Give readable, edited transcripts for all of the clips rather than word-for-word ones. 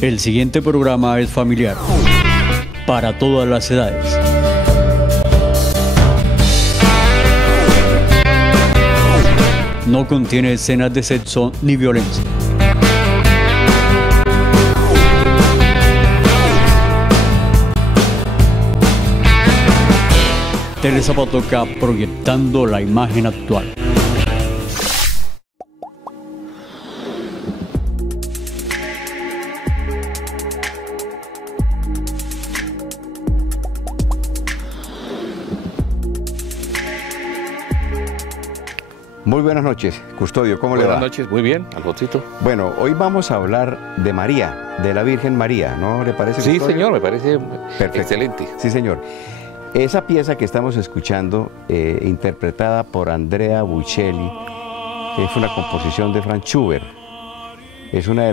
El siguiente programa es familiar, para todas las edades. No contiene escenas de sexo ni violencia. Tele Zapatoca, proyectando la imagen actual. Muy buenas noches, Custodio, ¿cómo le va? Buenas noches, muy bien, Alfonsito. Bueno, hoy vamos a hablar de María, de la Virgen María, ¿no le parece? Sí, Custodio? señor, me parece Perfecto. excelente. Sí, señor. Esa pieza que estamos escuchando, interpretada por Andrea Bocelli, es una composición de Franz Schubert. Es una de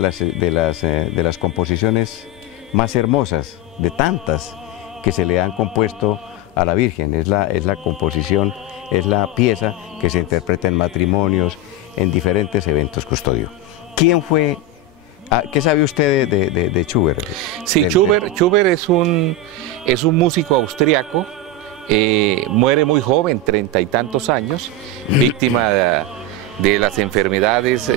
las composiciones más hermosas, de tantas que se le han compuesto a la Virgen. Es la composición, es la pieza que se interpreta en matrimonios, en diferentes eventos, Custodio. ¿Quién fue? ¿Qué sabe usted de Schubert? Sí, Schubert es un músico austriaco, muere muy joven, 30 y tantos años, víctima de las enfermedades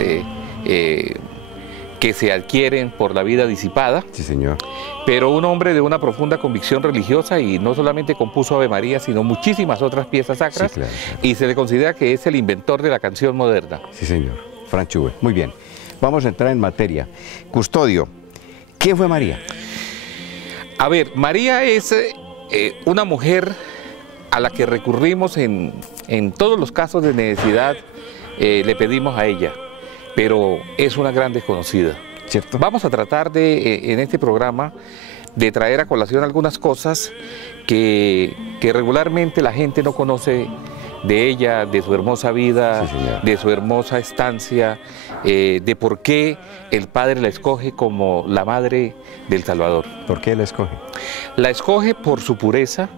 que se adquieren por la vida disipada. Sí, señor. Pero un hombre de una profunda convicción religiosa, y no solamente compuso Ave María, sino muchísimas otras piezas sacras, Sí, claro. y se le considera que es el inventor de la canción moderna. Sí, señor. Franz Schubert. Muy bien. Vamos a entrar en materia. Custodio, ¿quién fue María? A ver, María es una mujer a la que recurrimos en todos los casos de necesidad, le pedimos a ella, pero es una gran desconocida. ¿Cierto? Vamos a tratar en este programa de traer a colación algunas cosas que regularmente la gente no conoce de ella, de su hermosa vida, Sí, señor. de su hermosa estancia, de por qué el Padre la escoge como la Madre del Salvador. ¿Por qué la escoge? La escoge por su pureza,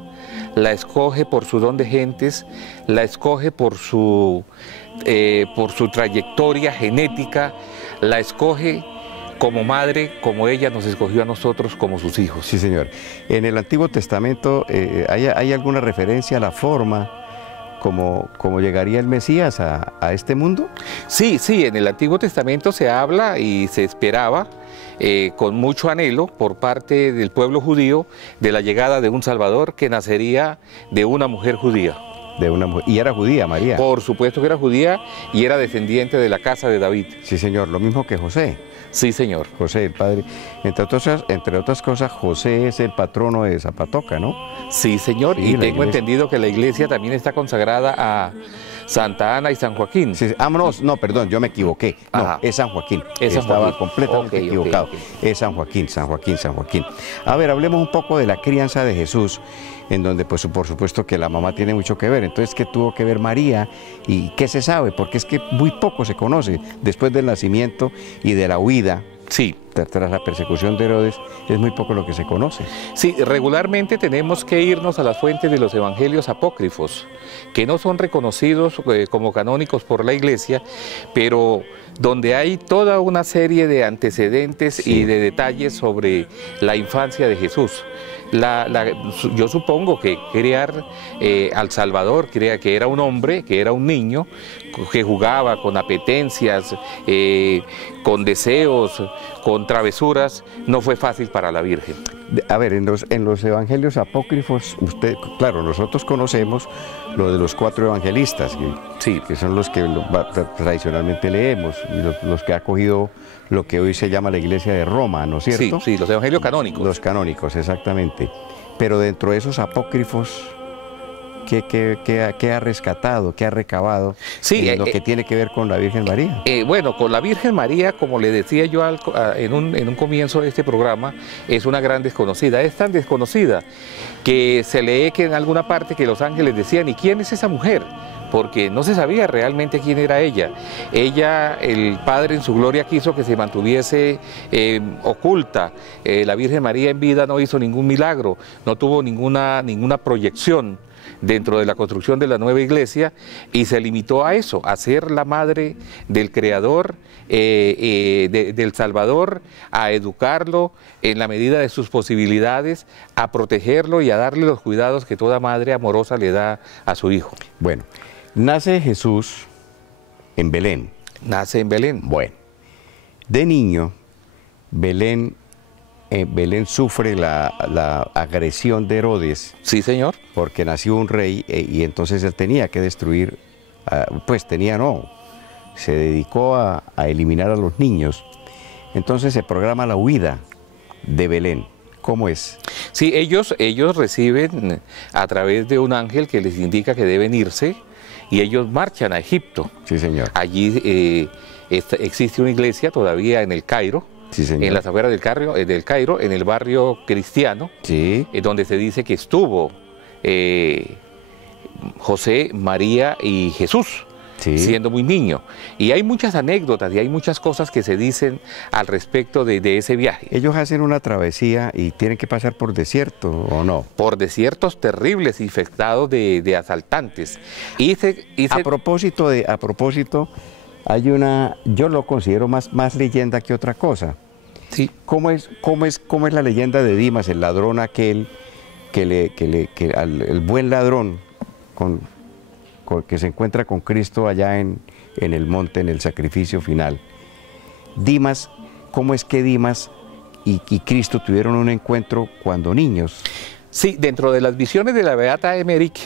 la escoge por su don de gentes, la escoge por su trayectoria genética, la escoge como madre, como ella nos escogió a nosotros como sus hijos. Sí, señor. En el Antiguo Testamento, ¿hay alguna referencia a la forma como llegaría el Mesías a este mundo? Sí, en el Antiguo Testamento se habla y se esperaba con mucho anhelo por parte del pueblo judío de la llegada de un Salvador que nacería de una mujer judía. De una mujer. Y era judía, María. Por supuesto que era judía y era descendiente de la casa de David. Sí, señor. Lo mismo que José. Sí, señor. José, el padre. Entre otras cosas, José es el patrono de Zapatoca, ¿no? Sí, señor. Sí, y la tengo iglesia. entendido que la iglesia también está consagrada a Santa Ana y San Joaquín. Sí, no, perdón, yo me equivoqué. No, Ajá. es San Joaquín. Es San Estaba Joaquín. completamente Ok, equivocado. ok. Es San Joaquín. A ver, hablemos un poco de la crianza de Jesús, en donde, pues, por supuesto que la mamá tiene mucho que ver. Entonces, ¿qué tuvo que ver María? ¿Y qué se sabe? Porque es que muy poco se conoce después del nacimiento y de la huida. Sí. Tras la persecución de Herodes, es muy poco lo que se conoce. Sí, regularmente tenemos que irnos a las fuentes de los evangelios apócrifos, que no son reconocidos como canónicos por la Iglesia, pero donde hay toda una serie de antecedentes Sí. y de detalles sobre la infancia de Jesús. Yo supongo que criar al Salvador, que era un hombre, que era un niño, que jugaba con apetencias, con deseos, con travesuras, no fue fácil para la Virgen. A ver, en los evangelios apócrifos, claro, nosotros conocemos lo de los 4 evangelistas, Sí. que son los que tradicionalmente leemos, los que ha cogido lo que hoy se llama la Iglesia de Roma, ¿no es cierto? Sí, los evangelios canónicos. Los canónicos, exactamente. Pero dentro de esos apócrifos, ¿qué ha rescatado, qué ha recabado Sí, en lo que tiene que ver con la Virgen María? Bueno, con la Virgen María, como le decía yo en un comienzo de este programa, es una gran desconocida. Es tan desconocida que se lee que en alguna parte que los ángeles decían, ¿y quién es esa mujer? Porque no se sabía realmente quién era ella. Ella, el Padre en su gloria quiso que se mantuviese oculta. La Virgen María en vida no hizo ningún milagro, no tuvo ninguna proyección dentro de la construcción de la nueva iglesia y se limitó a eso, a ser la madre del Creador, del Salvador, a educarlo en la medida de sus posibilidades, a protegerlo y a darle los cuidados que toda madre amorosa le da a su hijo. Bueno, nace Jesús en Belén. Nace en Belén. Bueno, de niño, Belén sufre la agresión de Herodes. Sí, señor. Porque nació un rey y entonces él tenía que destruir, se dedicó a eliminar a los niños. Entonces se programa la huida de Belén. ¿Cómo es? Sí, ellos reciben a través de un ángel que les indica que deben irse y ellos marchan a Egipto. Sí, señor. Allí existe una iglesia todavía en el Cairo. Sí, señor. En las afueras del Cairo, en el barrio cristiano, sí, donde se dice que estuvo José, María y Jesús, sí, siendo muy niño. Y hay muchas anécdotas y hay muchas cosas que se dicen al respecto de ese viaje. Ellos hacen una travesía y tienen que pasar por desierto, ¿o no? Por desiertos terribles, infectados de asaltantes. A propósito, hay una, yo lo considero más leyenda que otra cosa. Sí. ¿Cómo es la leyenda de Dimas, el ladrón aquel, el buen ladrón que se encuentra con Cristo allá en el monte, en el sacrificio final? Dimas, ¿cómo es que Dimas y Cristo tuvieron un encuentro cuando niños? Sí, dentro de las visiones de la beata Emmerich,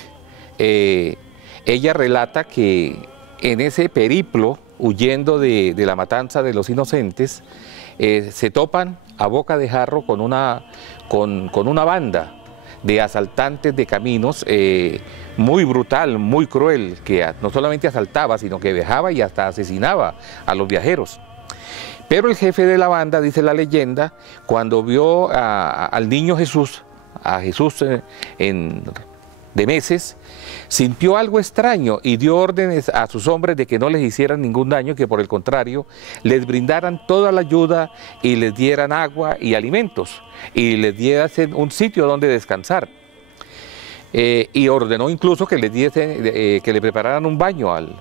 ella relata que en ese periplo, huyendo de la matanza de los inocentes, se topan a boca de jarro con una banda de asaltantes de caminos muy brutal, muy cruel, que no solamente asaltaba, sino que vejaba y hasta asesinaba a los viajeros. Pero el jefe de la banda, dice la leyenda, cuando vio al niño Jesús, a Jesús de meses, sintió algo extraño y dio órdenes a sus hombres de que no les hicieran ningún daño, que por el contrario les brindaran toda la ayuda y les dieran agua y alimentos y les dieran un sitio donde descansar. Y ordenó incluso que le prepararan un baño al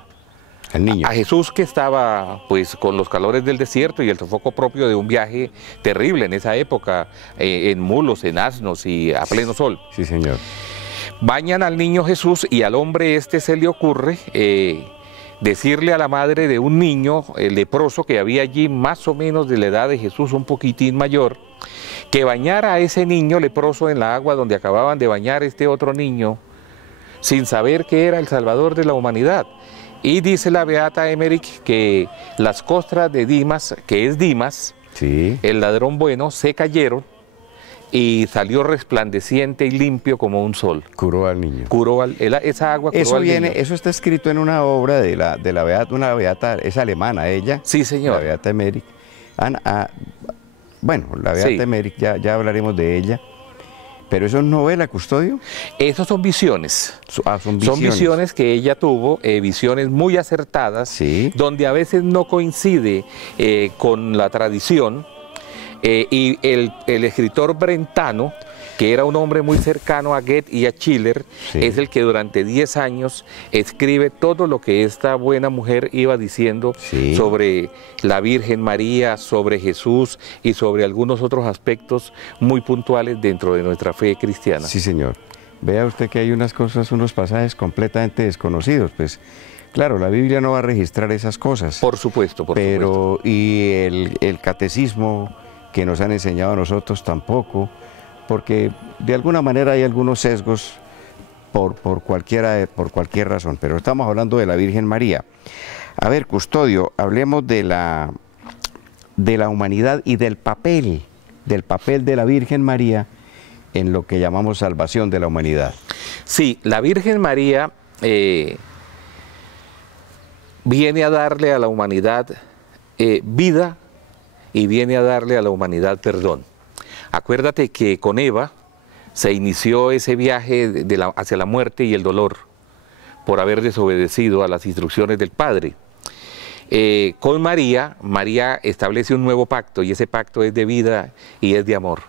niño. A Jesús, que estaba pues con los calores del desierto y el sofoco propio de un viaje terrible en esa época, en mulos, en asnos y a pleno sol. Sí, señor. Bañan al niño Jesús y al hombre se le ocurre decirle a la madre de un niño leproso que había allí, más o menos de la edad de Jesús, un poquitín mayor, que bañara a ese niño leproso en la agua donde acababan de bañar este otro niño, sin saber que era el Salvador de la humanidad. Y dice la beata Emmerich que las costras de Dimas, que es Dimas, sí, el ladrón bueno, se cayeron y salió resplandeciente y limpio como un sol. Curó al niño. Esa agua curó al niño. Eso está escrito en una obra de la beata, una beata, es alemana ella. Sí, señor. La beata Emmerich. Bueno, la beata sí. Emmerich, ya hablaremos de ella. ¿Pero eso es novela, Custodio? Esos son visiones. Son visiones. Son visiones que ella tuvo, visiones muy acertadas, sí, donde a veces no coincide con la tradición. Y el escritor brentano, que era un hombre muy cercano a Goethe y a Schiller, sí, es el que durante 10 años escribe todo lo que esta buena mujer iba diciendo, sí, sobre la Virgen María, sobre Jesús y sobre algunos otros aspectos muy puntuales dentro de nuestra fe cristiana. Sí, señor. Vea usted que hay unas cosas, unos pasajes completamente desconocidos, pues. Claro, la Biblia no va a registrar esas cosas. Por supuesto, por supuesto. Y el catecismo que nos han enseñado a nosotros tampoco, porque de alguna manera hay algunos sesgos por cualquier razón, pero estamos hablando de la Virgen María. A ver, Custodio, hablemos de la humanidad y del papel de la Virgen María en lo que llamamos salvación de la humanidad. Sí, la Virgen María viene a darle a la humanidad vida y viene a darle a la humanidad perdón. Acuérdate que con Eva se inició ese viaje hacia la muerte y el dolor por haber desobedecido a las instrucciones del Padre. Con María establece un nuevo pacto y ese pacto es de vida y es de amor.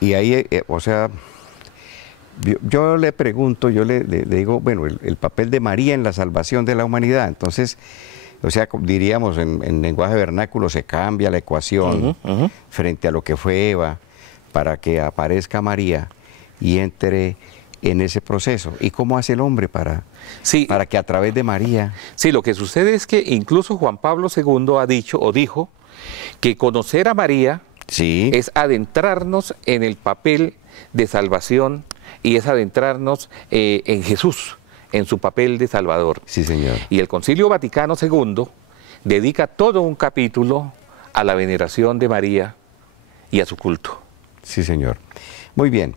Y ahí, o sea, yo le pregunto, le digo, bueno, el papel de María en la salvación de la humanidad. Entonces, o sea, diríamos en lenguaje vernáculo, se cambia la ecuación frente a lo que fue Eva para que aparezca María y entre en ese proceso. ¿Y cómo hace el hombre para que a través de María? Sí, lo que sucede es que incluso Juan Pablo II ha dicho o dijo que conocer a María es adentrarnos en el papel de salvación y es adentrarnos en Jesús, en su papel de Salvador. Sí, señor. Y el Concilio Vaticano II dedica todo un capítulo a la veneración de María y a su culto. Sí, señor. Muy bien.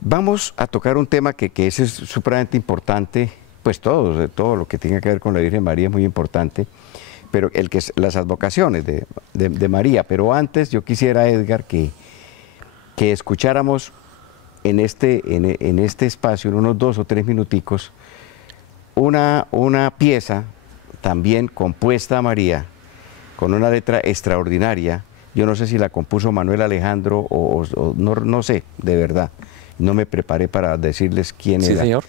Vamos a tocar un tema que es supremamente importante, pues todo lo que tenga que ver con la Virgen María es muy importante, pero las advocaciones de María. Pero antes yo quisiera, Edgar, que escucháramos en este espacio, en unos 2 o 3 minuticos, una pieza también compuesta a María, con una letra extraordinaria. Yo no sé si la compuso Manuel Alejandro o no sé, de verdad. No me preparé para decirles quién era. Sí, señor.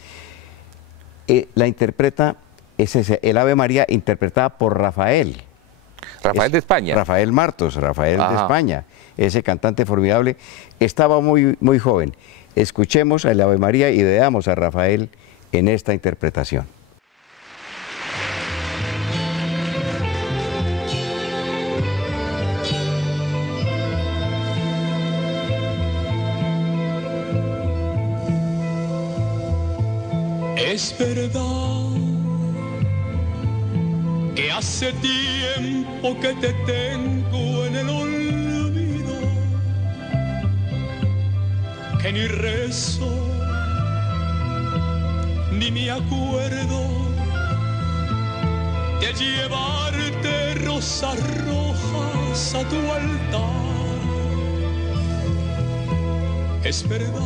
La interpreta, el Ave María interpretada por Rafael. Rafael de España. Rafael Martos, Rafael de España. Ese cantante formidable. Estaba muy, muy joven. Escuchemos el Ave María y veamos a Rafael en esta interpretación. Es verdad que hace tiempo que te tengo en el olvido, que ni rezo, ni me acuerdo de llevarte rosas rojas a tu altar. Es verdad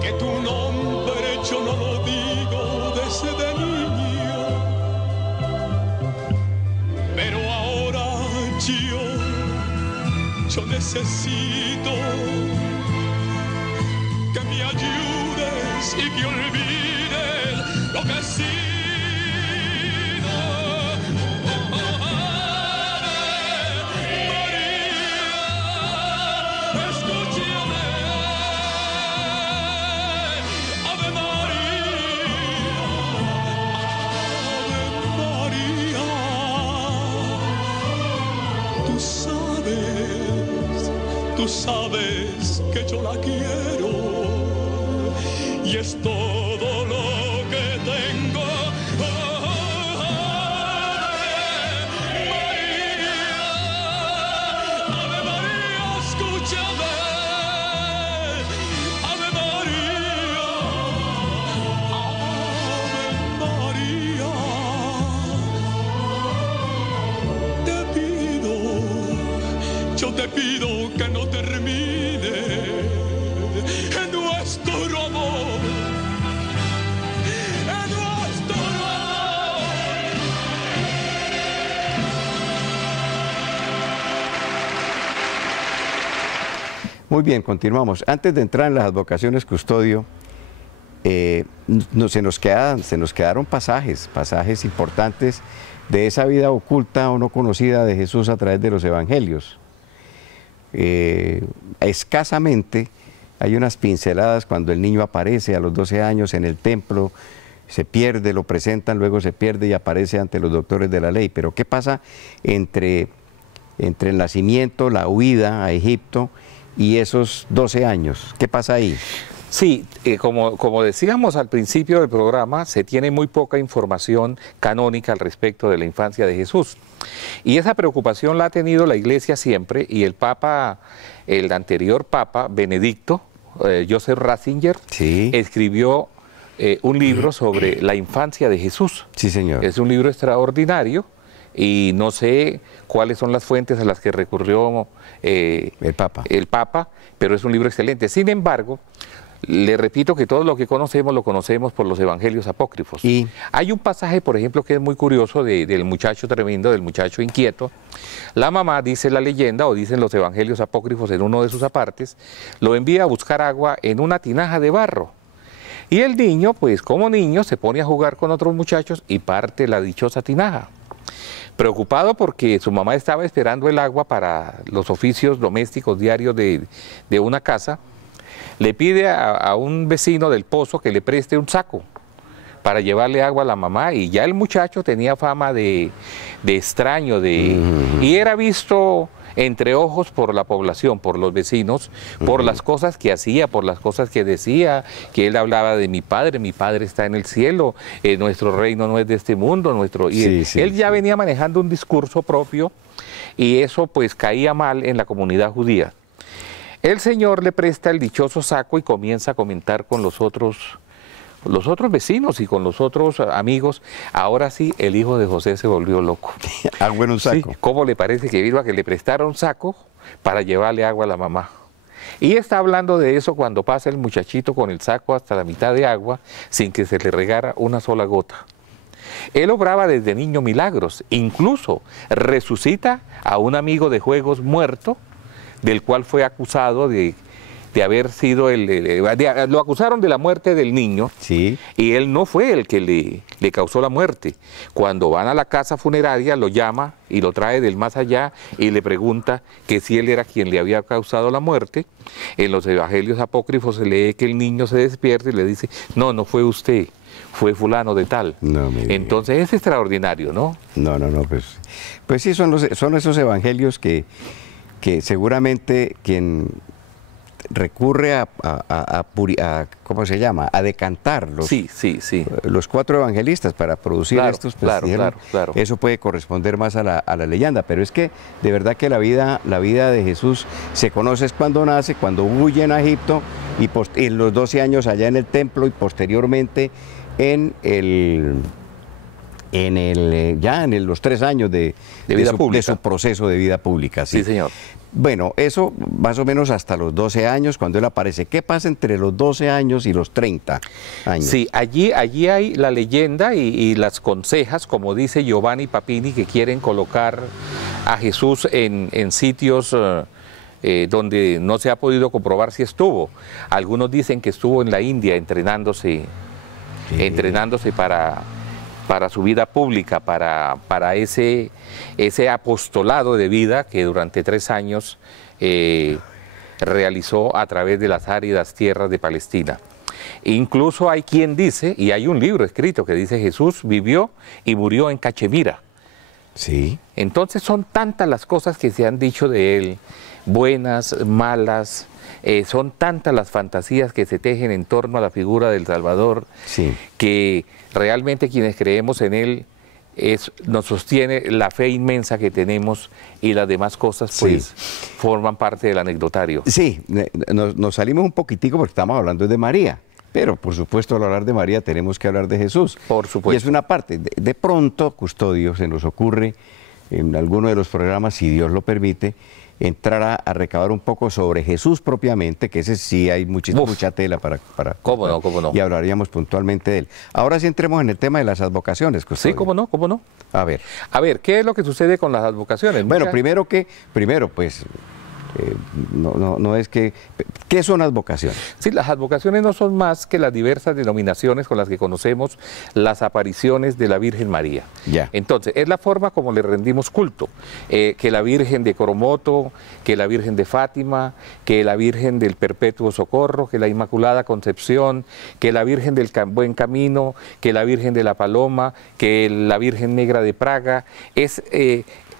que tu nombre yo no lo digo desde niño, pero ahora yo necesito que me ayudes y que olvides lo que he sido. Tú sabes que yo la quiero y es todo lo que tengo. Ave María, escúchame. Ave María, yo te pido que no termine en nuestro amor, en nuestro amor. Muy bien, continuamos. Antes de entrar en las advocaciones custodio, se nos quedaron pasajes importantes de esa vida oculta o no conocida de Jesús a través de los evangelios. Escasamente hay unas pinceladas cuando el niño aparece a los 12 años en el templo, se pierde, lo presentan, luego se pierde y aparece ante los doctores de la ley. Pero ¿qué pasa entre el nacimiento, la huida a Egipto y esos 12 años? ¿Qué pasa ahí? Sí, como decíamos al principio del programa, se tiene muy poca información canónica al respecto de la infancia de Jesús. Y esa preocupación la ha tenido la Iglesia siempre, y el anterior Papa, Benedicto, Joseph Ratzinger, escribió un libro sobre la infancia de Jesús. Sí, señor. Es un libro extraordinario y no sé cuáles son las fuentes a las que recurrió el Papa, pero es un libro excelente. Sin embargo, Le repito que todo lo que conocemos lo conocemos por los evangelios apócrifos. Y hay un pasaje, por ejemplo, que es muy curioso del muchacho tremendo, del muchacho inquieto. La mamá, dice la leyenda, o dicen los evangelios apócrifos en uno de sus apartes, lo envía a buscar agua en una tinaja de barro. Y el niño, pues como niño, se pone a jugar con otros muchachos y parte la dichosa tinaja. Preocupado porque su mamá estaba esperando el agua para los oficios domésticos diarios de una casa, le pide a un vecino del pozo que le preste un saco para llevarle agua a la mamá, y ya el muchacho tenía fama de extraño, y era visto entre ojos por la población, por los vecinos, por las cosas que hacía, por las cosas que decía, que él hablaba de mi padre está en el cielo, nuestro reino no es de este mundo, él ya venía manejando un discurso propio, y eso pues caía mal en la comunidad judía. El Señor le presta el dichoso saco y comienza a comentar con los otros vecinos y con los otros amigos. Ahora sí, el hijo de José se volvió loco. Agua en un saco. Sí, ¿cómo le parece que vino a que le prestara un saco para llevarle agua a la mamá? Y está hablando de eso cuando pasa el muchachito con el saco hasta la mitad de agua sin que se le regara una sola gota. Él obraba desde niño milagros, incluso resucita a un amigo de juegos muerto, del cual fue acusado de haber sido lo acusaron de la muerte del niño, sí, y él no fue el que le causó la muerte. Cuando van a la casa funeraria, lo llama y lo trae del más allá y le pregunta que si él era quien le había causado la muerte. En los evangelios apócrifos se lee que el niño se despierta y le dice, no, no fue usted, fue fulano de tal. No, entonces es extraordinario, ¿no? No, pues sí, son esos evangelios que seguramente quien recurre a ¿cómo se llama? A decantar los 4 evangelistas para producir estos, pues, claro. Eso puede corresponder más a la leyenda, pero es que de verdad que la vida de Jesús se conoce es cuando nace, cuando huyen a Egipto y en los 12 años allá en el templo y posteriormente los 3 años de su proceso de vida pública. Sí, señor. Bueno, eso más o menos hasta los 12 años, cuando él aparece. ¿Qué pasa entre los 12 años y los 30 años? Sí, allí hay la leyenda y las consejas, como dice Giovanni Papini, que quieren colocar a Jesús en sitios donde no se ha podido comprobar si estuvo. Algunos dicen que estuvo en la India entrenándose para su vida pública, para ese apostolado de vida que durante 3 años realizó a través de las áridas tierras de Palestina. Incluso hay quien dice, y hay un libro escrito que dice, Jesús vivió y murió en Cachemira. Sí. Entonces son tantas las cosas que se han dicho de él, buenas, malas, son tantas las fantasías que se tejen en torno a la figura del Salvador, sí, que realmente quienes creemos en él nos sostiene la fe inmensa que tenemos, y las demás cosas pues forman parte del anecdotario. Sí, nos salimos un poquitico porque estamos hablando de María, pero por supuesto al hablar de María tenemos que hablar de Jesús. Por supuesto. Y es una parte. De pronto, Custodio, se nos ocurre en alguno de los programas, si Dios lo permite, entrar a recabar un poco sobre Jesús propiamente, que ese sí hay mucha tela para ¿Cómo no? y hablaríamos puntualmente de él. Ahora sí entremos en el tema de las advocaciones, Custodio. Sí, cómo no. A ver, ¿qué es lo que sucede con las advocaciones? Bueno, primero pues no es que... ¿Qué son advocaciones? Sí, las advocaciones no son más que las diversas denominaciones con las que conocemos las apariciones de la Virgen María. Ya. Entonces, es la forma como le rendimos culto. Que la Virgen de Coromoto, que la Virgen de Fátima, que la Virgen del Perpetuo Socorro, que la Inmaculada Concepción, que la Virgen del Buen Camino, que la Virgen de la Paloma, que la Virgen Negra de Praga. Es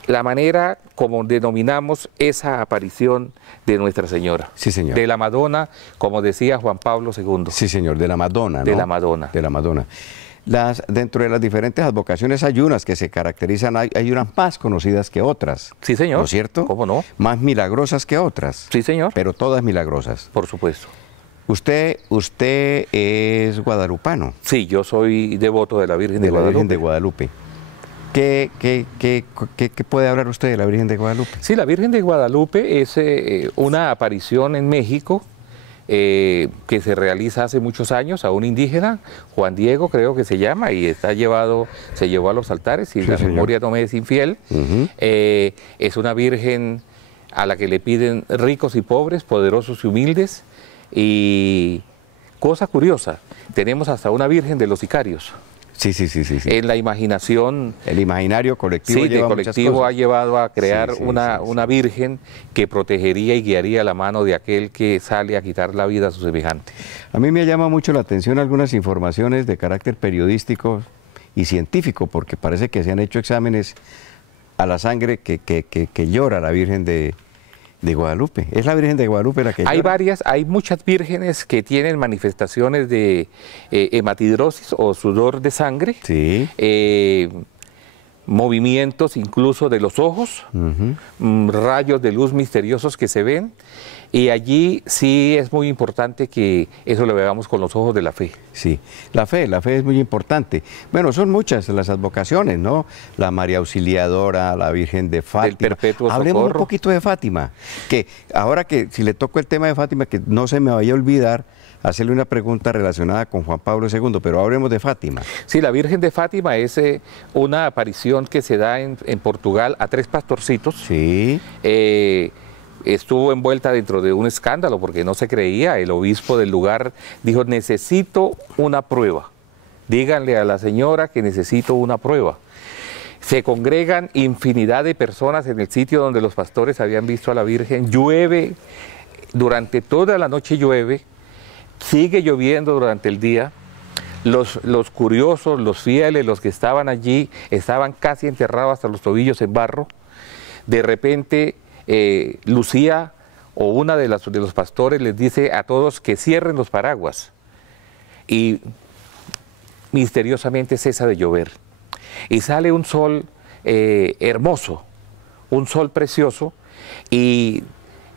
la manera como denominamos esa aparición de Nuestra Señora. Sí, señor. De la Madonna, como decía Juan Pablo II. Sí, señor, de la Madonna, ¿no? De la Madonna. De la Madonna. Dentro de las diferentes advocaciones hay unas que se caracterizan, hay unas más conocidas que otras. Sí, señor. ¿No es cierto? ¿Cómo no? Más milagrosas que otras. Sí, señor. Pero todas milagrosas. Por supuesto. ¿Usted es guadalupano? Sí, yo soy devoto de la Virgen de Guadalupe. Virgen de Guadalupe. ¿Qué puede hablar usted de la Virgen de Guadalupe? Sí, la Virgen de Guadalupe es una aparición en México que se realiza hace muchos años a un indígena, Juan Diego creo que se llama, y se llevó a los altares, si la memoria no me es infiel. Es una virgen a la que le piden ricos y pobres, poderosos y humildes, y cosa curiosa, tenemos hasta una virgen de los sicarios. Sí. En la imaginación... El imaginario colectivo, sí, el colectivo ha llevado a crear una virgen que protegería y guiaría la mano de aquel que sale a quitar la vida a su semejante. A mí me llama mucho la atención algunas informaciones de carácter periodístico y científico, porque parece que se han hecho exámenes a la sangre que llora la Virgen de Guadalupe. ¿Es la Virgen de Guadalupe la que llora? Hay muchas vírgenes que tienen manifestaciones de hematidrosis o sudor de sangre, movimientos incluso de los ojos, rayos de luz misteriosos que se ven, y allí sí es muy importante que eso lo veamos con los ojos de la fe. Sí, la fe es muy importante. Bueno, son muchas las advocaciones, ¿no? La María Auxiliadora, la Virgen de Fátima. Del Perpetuo Socorro. Hablemos un poquito de Fátima, que ahora que si le toco el tema de Fátima, que no se me vaya a olvidar hacerle una pregunta relacionada con Juan Pablo II, pero hablemos de Fátima. Sí, la Virgen de Fátima es una aparición que se da en Portugal a 3 pastorcitos. Sí. Estuvo envuelta dentro de un escándalo porque no se creía. El obispo del lugar dijo: necesito una prueba. Díganle a la señora que necesito una prueba. Se congregan infinidad de personas en el sitio donde los pastores habían visto a la Virgen. Llueve, durante toda la noche llueve, sigue lloviendo durante el día. Los curiosos, los fieles, los que estaban allí, estaban casi enterrados hasta los tobillos en barro. De repente, Lucía o una de los pastores les dice a todos que cierren los paraguas, y misteriosamente cesa de llover y sale un sol hermoso, un sol precioso, y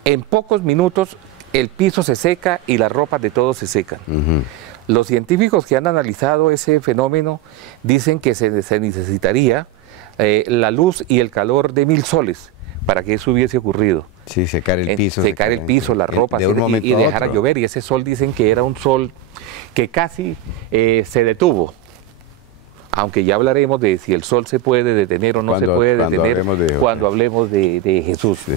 en pocos minutos el piso se seca y las ropas de todos se secan. Los científicos que han analizado ese fenómeno dicen que se necesitaría la luz y el calor de 1000 soles para que eso hubiese ocurrido. Sí, secar el piso. Secar el piso, las ropas, y dejar a llover. Y ese sol dicen que era un sol que casi se detuvo. Aunque ya hablaremos de si el sol se puede detener o no se puede detener cuando hablemos de Jesús. Sí.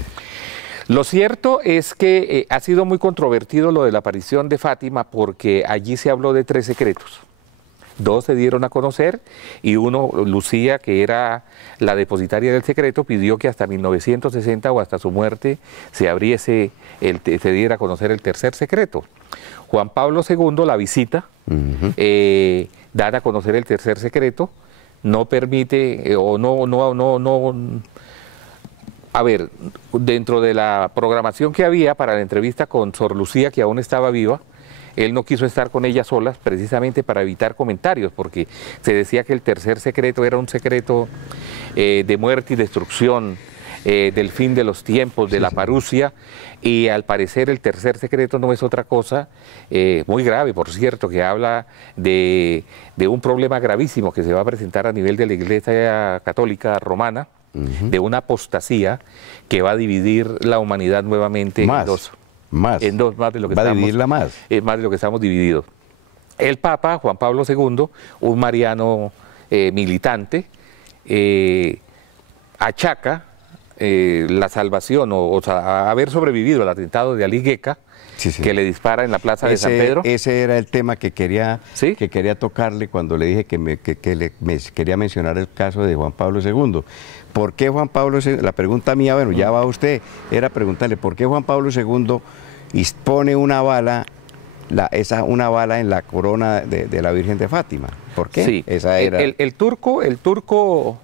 Lo cierto es que ha sido muy controvertido lo de la aparición de Fátima, porque allí se habló de 3 secretos. 2 se dieron a conocer, y uno, Lucía, que era la depositaria del secreto, pidió que hasta 1960 o hasta su muerte se diera a conocer el 3er secreto. Juan Pablo II la visita, dar a conocer el 3er secreto, no permite a ver, dentro de la programación que había para la entrevista con Sor Lucía, que aún estaba viva, él no quiso estar con ella solas precisamente para evitar comentarios, porque se decía que el 3er secreto era un secreto de muerte y destrucción, del fin de los tiempos, de la parusia, y al parecer el 3er secreto no es otra cosa, muy grave, por cierto, que habla de un problema gravísimo que se va a presentar a nivel de la Iglesia Católica Romana, de una apostasía que va a dividir la humanidad nuevamente en dos. Más de lo que más de lo que estamos divididos. El Papa Juan Pablo II, un mariano militante, achaca la salvación o sea, haber sobrevivido al atentado de Ali Gueca, que le dispara en la plaza de San Pedro. Ese era el tema que quería tocarle cuando le dije que quería mencionar el caso de Juan Pablo II. ¿Por qué Juan Pablo II? La pregunta mía, bueno, ya va usted, era preguntarle, ¿por qué Juan Pablo II pone una bala, una bala en la corona de la Virgen de Fátima? ¿Por qué? Sí, esa era... el turco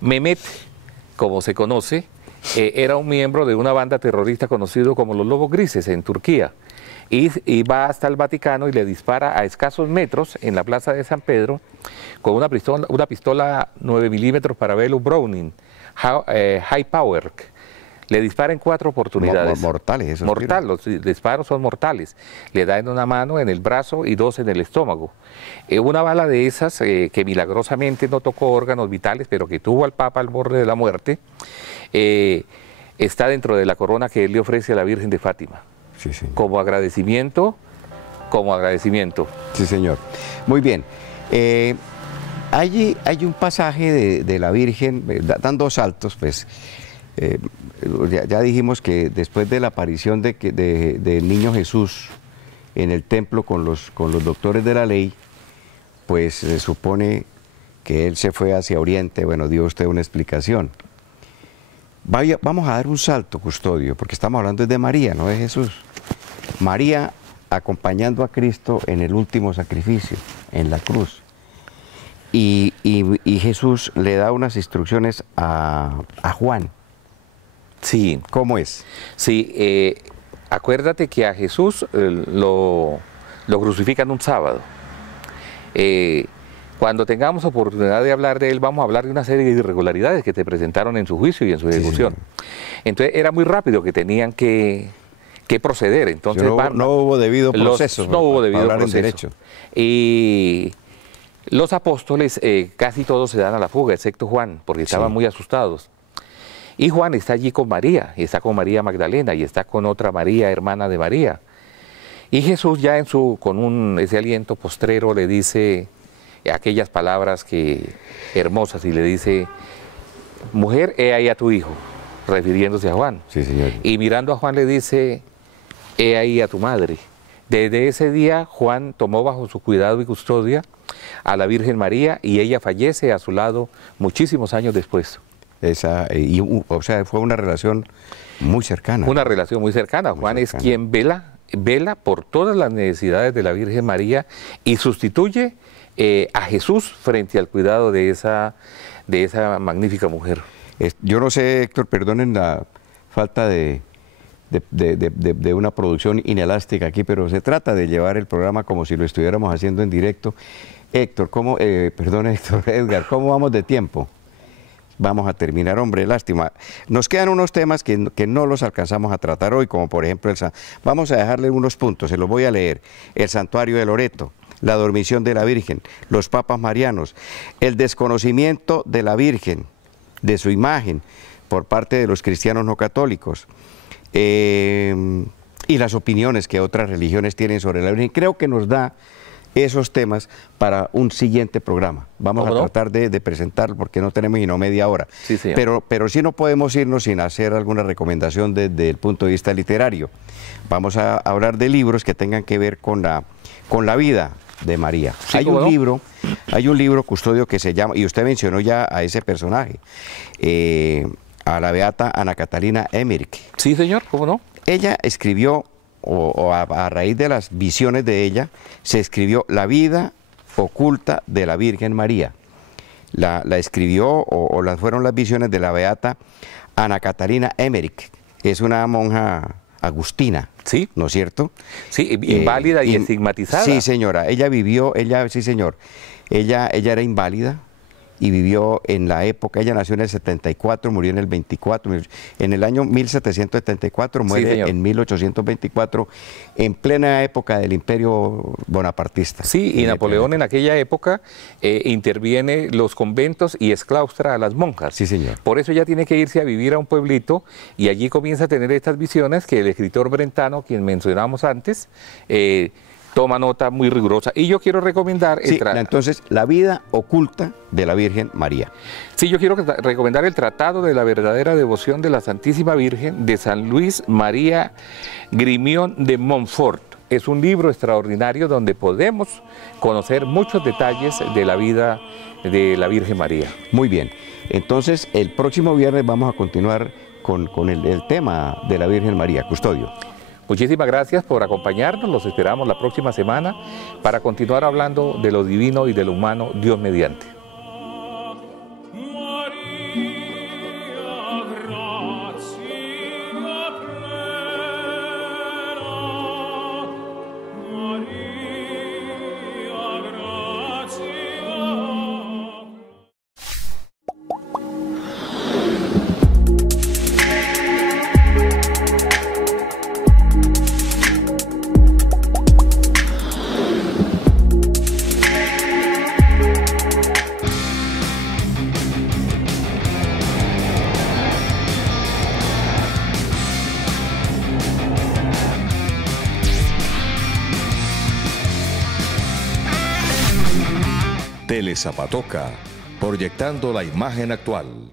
Mehmet, como se conoce, era un miembro de una banda terrorista conocido como los Lobos Grises en Turquía, y va hasta el Vaticano y le dispara a escasos metros en la plaza de San Pedro con una pistola 9 milímetros Parabellum Browning, high power. Le dispara en 4 oportunidades. Mortales, esos mortales, los disparos son mortales. Le da en una mano, en el brazo, y 2 en el estómago. Una bala de esas, que milagrosamente no tocó órganos vitales, pero que tuvo al Papa al borde de la muerte, está dentro de la corona que él le ofrece a la Virgen de Fátima. Sí, señor. como agradecimiento, Sí, señor. Muy bien. Hay un pasaje de la Virgen, dan dos saltos, pues. Ya dijimos que después de la aparición del niño Jesús en el templo con los doctores de la ley, pues se supone que él se fue hacia Oriente. Bueno, dio usted una explicación. Vamos a dar un salto, Custodio, porque estamos hablando de María, no de Jesús. María acompañando a Cristo en el último sacrificio, en la cruz. Y Jesús le da unas instrucciones a Juan. Sí. ¿Cómo es? Sí, acuérdate que a Jesús lo crucifican un sábado. Cuando tengamos oportunidad de hablar de él, vamos a hablar de una serie de irregularidades que te presentaron en su juicio y en su ejecución. Sí. Entonces era muy rápido que tenían que proceder. Entonces no hubo debido proceso. No hubo debido hablar proceso. En derecho. Y los apóstoles casi todos se dan a la fuga, excepto Juan, porque estaban muy asustados. Y Juan está allí con María, y está con María Magdalena, y está con otra María, hermana de María. Y Jesús ya con ese aliento postrero le dice aquellas palabras hermosas, y le dice: mujer, he ahí a tu hijo, refiriéndose a Juan. Sí, señor. Y mirando a Juan le dice: he ahí a tu madre. Desde ese día Juan tomó bajo su cuidado y custodia a la Virgen María, y ella fallece a su lado muchísimos años después. O sea, fue una relación muy cercana. Una relación muy cercana. Juan es quien vela por todas las necesidades de la Virgen María y sustituye a Jesús frente al cuidado de esa magnífica mujer. Yo no sé, Héctor, perdonen la falta de una producción inelástica aquí, pero se trata de llevar el programa como si lo estuviéramos haciendo en directo. Héctor, Edgar, ¿cómo vamos de tiempo? Vamos a terminar, hombre, lástima. Nos quedan unos temas que no los alcanzamos a tratar hoy, como por ejemplo, vamos a dejarle unos puntos, se los voy a leer. El santuario de Loreto, la dormición de la Virgen, los papas marianos, el desconocimiento de la Virgen, de su imagen, por parte de los cristianos no católicos, y las opiniones que otras religiones tienen sobre la Virgen. Creo que nos da esos temas para un siguiente programa. Vamos a tratar de presentarlo porque no tenemos sino media hora. Sí, pero sí no podemos irnos sin hacer alguna recomendación desde el punto de vista literario. Vamos a hablar de libros que tengan que ver con la vida de María. Sí, hay un libro, Custodio, que se llama, y usted mencionó ya a ese personaje, a la beata Ana Catalina Emmerich. Sí, señor, ¿cómo no? Ella escribió, a raíz de las visiones de ella, se escribió La vida oculta de la Virgen María. La escribió, fueron las visiones de la beata Ana Catalina Emmerich. Es una monja agustina, ¿sí? ¿No es cierto? Sí, inválida y estigmatizada. Sí, señora, sí, señor. Ella era inválida y vivió en la época, ella nació en el 74, murió en el 24, en el año 1774, muere en 1824, en plena época del Imperio Bonapartista. Sí, y Napoleón en aquella época interviene los conventos y exclaustra a las monjas. Sí, señor. Por eso ella tiene que irse a vivir a un pueblito y allí comienza a tener estas visiones que el escritor brentano, quien mencionamos antes, toma nota muy rigurosa. Y yo quiero recomendar... entonces, la vida oculta de la Virgen María. Sí, yo quiero recomendar el Tratado de la verdadera devoción de la Santísima Virgen de San Luis María Grimión de Montfort. Es un libro extraordinario donde podemos conocer muchos detalles de la vida de la Virgen María. Muy bien. Entonces, el próximo viernes vamos a continuar con el tema de la Virgen María. Custodio. Muchísimas gracias por acompañarnos, los esperamos la próxima semana para continuar hablando de lo divino y de lo humano, Dios mediante. Telezapatoca, proyectando la imagen actual.